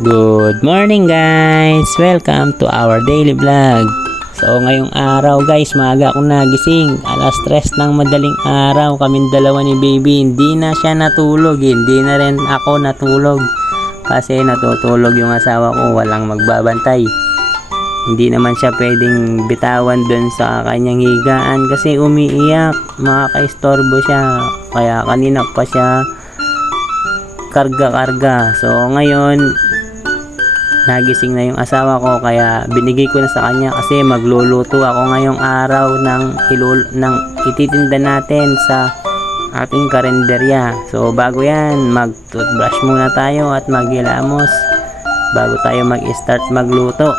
Good morning guys! Welcome to our daily vlog. So ngayong araw guys, maaga akong nagising. Alas 3 ng madaling araw, kaming dalawa ni baby. Hindi na siya natulog, hindi na rin ako natulog. Kasi natutulog yung asawa ko, walang magbabantay. Hindi naman siya pwedeng bitawan dun sa kanyang higaan kasi umiiyak, makaka-istorbo siya. Kaya kanina pa siya karga-karga. So ngayon nagising na yung asawa ko, kaya binigay ko na sa kanya kasi magluluto ako ngayong araw ng ititinda natin sa ating karinderya. So bago yan, mag-toothbrush muna tayo at maghilamos bago tayo mag-start magluto.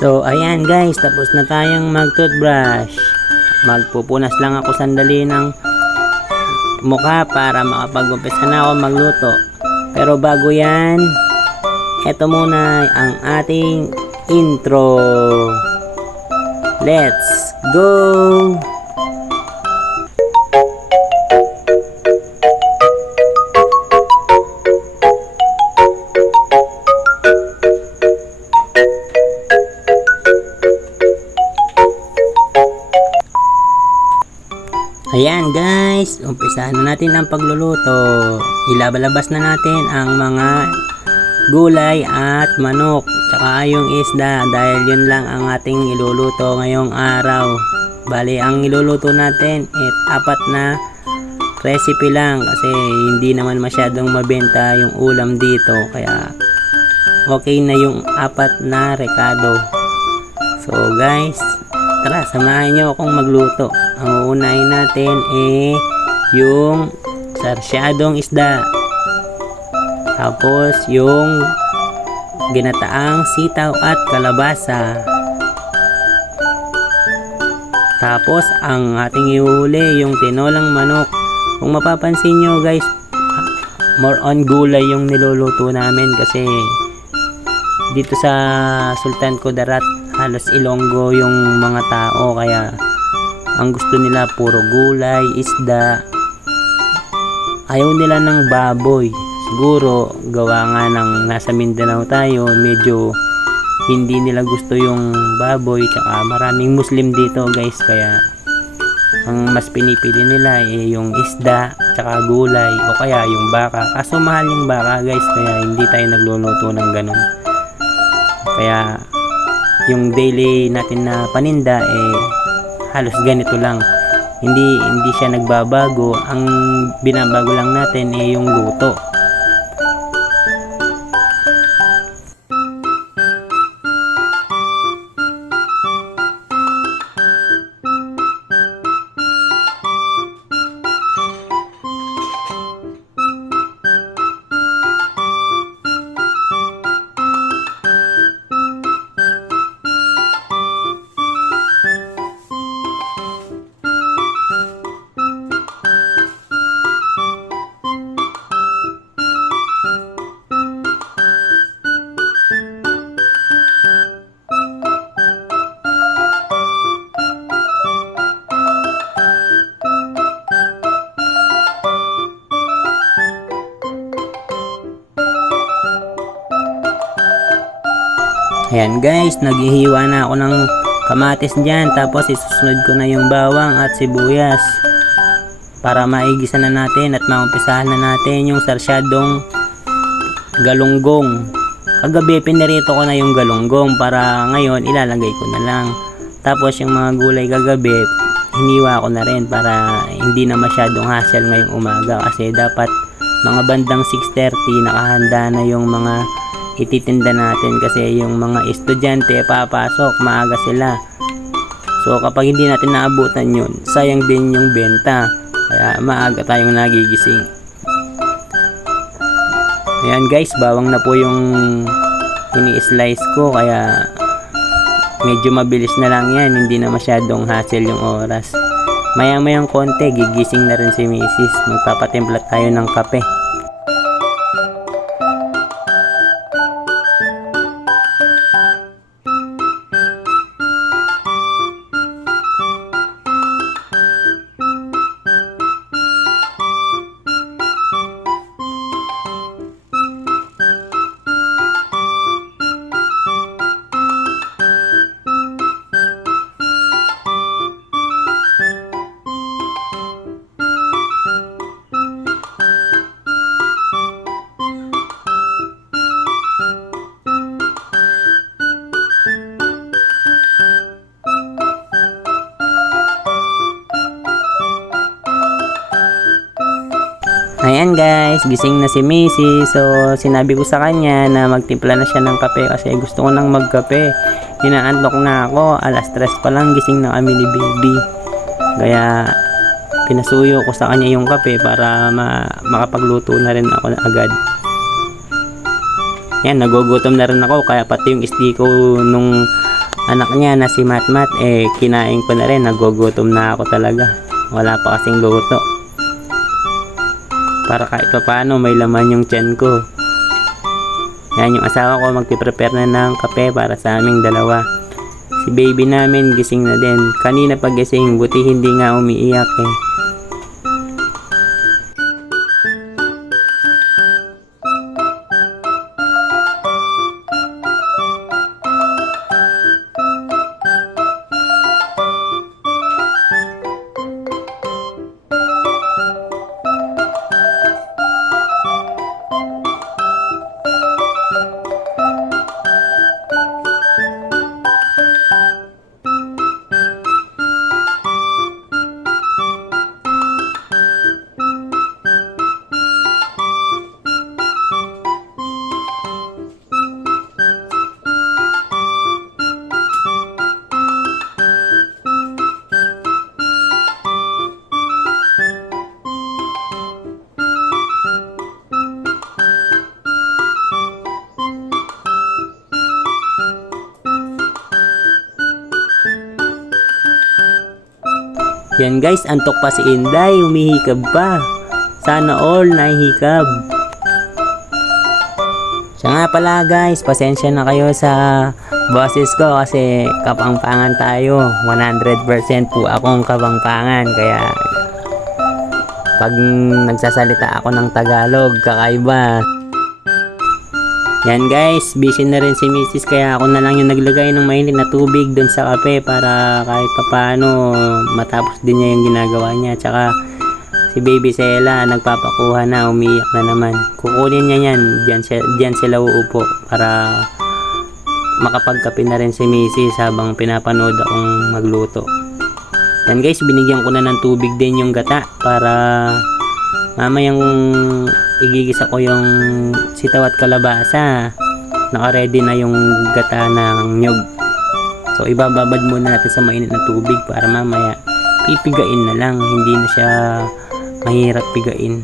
So ayan guys, tapos na tayong mag-toothbrush. Magpupunas lang ako sandali ng mukha para makapag-umpisa na ako magluto. Pero bago yan, eto muna ang ating intro. Let's go! Ayan guys, umpisahan na natin ang pagluluto. Ilabalabas na natin ang mga gulay at manok, tsaka yung isda, dahil yun lang ang ating iluluto ngayong araw. Bali, ang iluluto natin apat na recipe lang kasi hindi naman masyadong mabenta yung ulam dito, kaya okay na yung apat na rekado. So guys, tara, samahan nyo akong magluto. Ang uunahin natin yung sarsyadong isda. Tapos yung ginataang sitaw at kalabasa. Tapos ang ating ihuli, yung tinolang manok. Kung mapapansin nyo guys, more on gulay yung niluluto namin kasi dito sa Sultan Kudarat halos Ilonggo yung mga tao, kaya ang gusto nila puro gulay, isda. Ayaw nila ng baboy. Siguro gawa nga ng nasa Mindanao tayo, medyo hindi nila gusto yung baboy, tsaka maraming Muslim dito guys, kaya ang mas pinipili nila yung isda tsaka gulay o kaya yung baka. Kaso mahal yung baka guys, kaya hindi tayo nagluluto ng ganun. Kaya yung daily natin na paninda halos ganito lang. Hindi siya nagbabago. Ang binabago lang natin yung luto. Ayan guys, naghihiwa na ako ng kamatis dyan. Tapos isusunod ko na yung bawang at sibuyas. Para maigisa na natin at maumpisahan na natin yung sarsyadong galunggong. Kagabi pinirito ko na yung galunggong para ngayon ilalagay ko na lang. Tapos yung mga gulay kagabi, hiniwa ko na rin para hindi na masyadong hassle ngayong umaga. Kasi dapat mga bandang 6:30 nakahanda na yung mga ititinda natin kasi yung mga estudyante papasok, maaga sila. So kapag hindi natin naabutan yun, sayang din yung benta. Kaya maaga tayong nagigising. Ayan guys, bawang na po yung ini-slice ko kaya medyo mabilis na lang yan, hindi na masyadong hassle yung oras. Maya mayang konti, gigising na rin si Mrs. Magpapatimpla tayo ng kape. Ayan guys, gising na si Missy. So sinabi ko sa kanya na magtimpla na siya ng kape kasi gusto ko nang magkape. Inaantok na ako, alas 3 pa lang gising na kami ni baby. Kaya pinasuyo ko sa kanya yung kape para makapagluto na rin ako agad. Yan, nagugutom na rin ako kaya pati yung SD ko nung anak niya na si Matmat kinain ko na rin, nagugutom na ako talaga. Wala pa kasing luto. Para kahit pa paano may laman yung tiyan ko. Yan, yung asawa ko magpiprepare na ng kape para sa aming dalawa. Si baby namin gising na din. Kanina pag gising, buti hindi nga umiiyak eh. Yan guys, antok pa si Inday, humihikab pa. Sana all nahihikab. Siya nga pala guys, pasensya na kayo sa boses ko kasi kapangpangan tayo. 100% po akong kapangpangan. Kaya pag nagsasalita ako ng Tagalog, kakaiba. Yan guys, busy na rin si Mrs. Kaya ako na lang yung naglagay ng mainit na tubig dun sa kape para kahit papaano matapos din niya yung ginagawa niya. Tsaka si Baby Sela nagpapakuha na, umiiyak na naman. Kukunin niya yan, diyan sila uupo para makapagkape na rin si Mrs. habang pinapanood akong magluto. Yan guys, binigyan ko na ng tubig din yung gata para mamayang igigisa ko yung sitaw at kalabasa. Naka-ready na yung gata ng nyog. So ibababad muna natin sa mainit na tubig para mamaya pipigain na lang, hindi na siya mahirap pigain.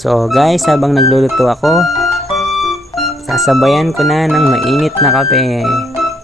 So guys, habang nagluluto ako, sasabayan ko na ng mainit na kape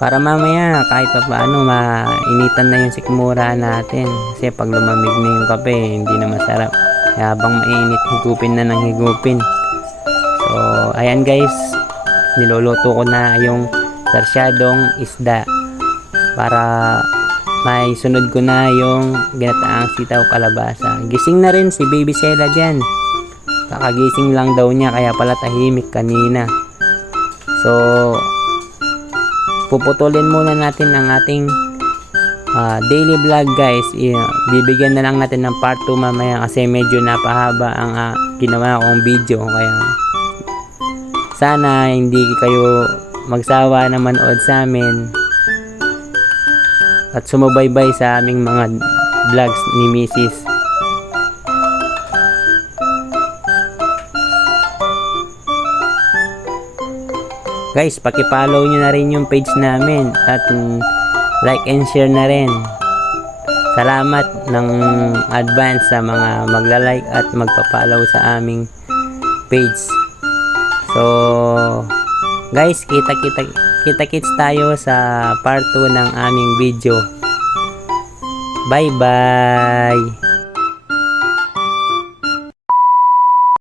para mamaya kahit pa paano mainitan na yung sikmura natin, kasi pag lumamig na yung kape hindi na masarap. Kaya habang mainit, higupin na ng higupin. So ayan guys, niluluto ko na yung sarsyadong isda para may sunod ko na yung ginataang sitaw kalabasa. Gising na rin si Baby Sela dyan, kakagising lang daw niya kaya pala tahimik kanina. So puputulin muna natin ang ating daily vlog guys. Bibigyan na lang natin ng part 2 mamaya kasi medyo napahaba ang ginawa kong video, kaya sana hindi kayo magsawa na manood sa amin at sumubaybay sa aming mga vlogs ni Mrs. Guys, paki-follow nyo na rin yung page namin at like and share na rin. Salamat ng advance sa mga magla-like at magpa-follow sa aming page. So guys, kita-kits tayo sa part 2 ng aming video. Bye bye.